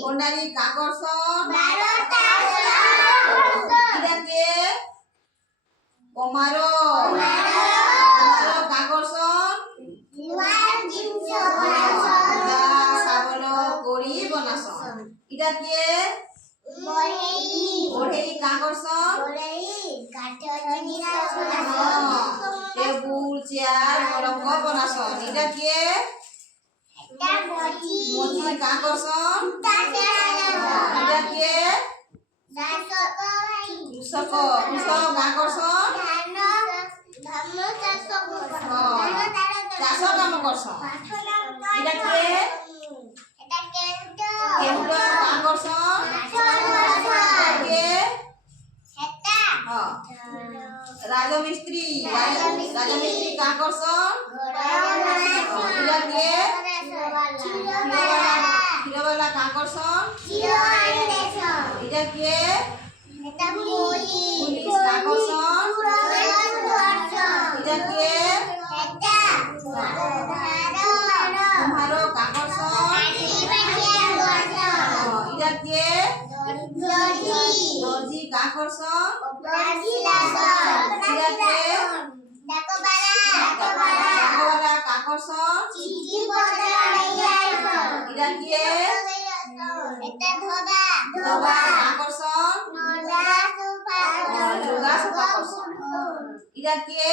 ভণ্ডারী আকর্ষণ এটাকে কমারো আকর্ষণ সাবল করি বনাসন এটাকে বড়েই আকর্ষণ টেবুল চেয়ার পলঙ্ক বনাসন এটাকে মজি আকর্ষণ এটাকে কৃষক আকর্ষণ চাষ কাম করছন এটাকে কেন্দ্র আকর্ষণ এটাকে রাজমিস্ত্রি আকর্ষণ এটাকে ক্ষীরবালা আকর্ষণ এটাকে পুলিশ আকর্ষণ এটাকে কুম্হারক আকর্ষণ এটাকে দর্জি আকর্ষণ এটাকে ডাকবালা আকর্ষণ এটাকে ধোবা আকর্ষণ যোগাসন আকর্ষণ এটাকে